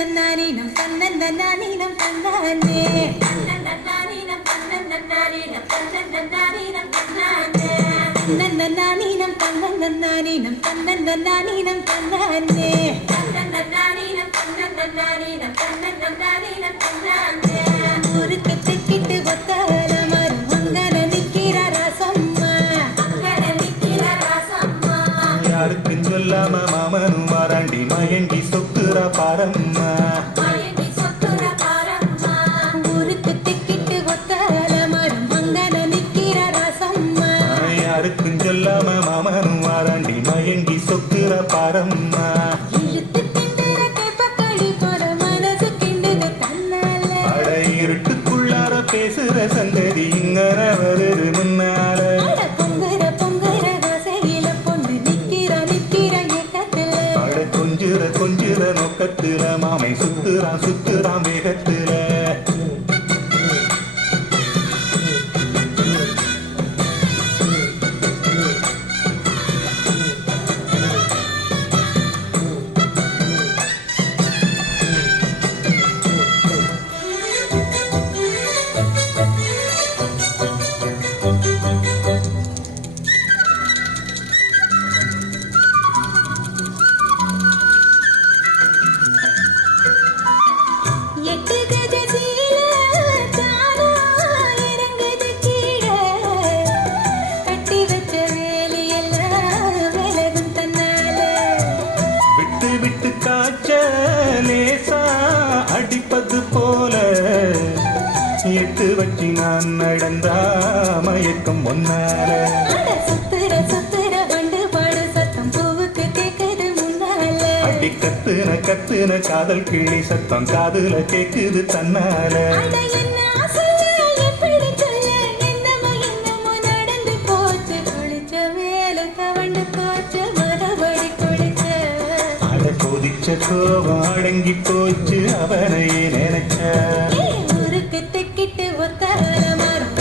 தன்னன்னானீனம் தன்னன்னானீனம் தன்னானே தன்னன்னானீனம் தன்னன்னானீனம் தன்னன்னானீனம் தன்னானே தன்னன்னானீனம் தன்னன்னானீனம் தன்னன்னானீனம் தன்னானே தன்னன்னானீனம் தன்னன்னானீனம் தன்னன்னானீனம் தன்னானே ஊருக்கு திக்கிட்டு ஒத்தால மரம் அங்கன நிக்கிற ராசம்மா அங்கன நிக்கிற ராசம்மா யாருக்கு சொல்லாம மாமனும் வாராண்டி மயங்கி சொத்துற பாரம்மா மயங்கி சொத்துற பாரம்மா ஊருக்கு திக்கிட்டு ஒத்தால மரம் அங்கன நிக்கிற ராசம்மா யாருக்கும் சொல்லாம மாமனும் வாராண்டி மயங்கி சொத்துற பாரம்மா இழுத்து திண்டுற கைப்பக்கடி போல மனசு கிண்டுது தன்னால அட இருட்டுக்குள்ளார பேசுற சங்கதி இங்கன வருது முன்னால அட பொங்குற பொங்குற வாசையில பொண்ணு நிக்கிற நிக்கிற ஏக்கத்துல அட கொஞ்சுற நோக்கத்துல மாமை சுத்துறான் வேகத்துல எட்டு கஜ சீல தானா இறங்குது கீழே கட்டி வச்ச வேலியெல்லாம் விலகும் தன்னால விட்டு காய்ச்ச லேசா அடிப்பது போல எட்டு வச்சு நான் நடந்தா மயக்கம் ஒன்னால அட சுத்துற சுத்துற வண்டு பாடு சத்தம் பூவுக்கு கேக்குது முன்னால அடி கத்துன காதல் கிளி சத்தம் காதுல கேக்குது தன்னால அட என்ன ஆசைய எப்படி சொல்ல என்னமோ நடந்து போச்சு குளிச்ச வேலை தவண்டு போச்சு மறுபடி குளிச்ச அட கொதிச்ச கோபம் அடங்கி போச்சு அவனையே நினைச்ச ஊருக்கு திக்கிட்டு ஒத்தால மரம்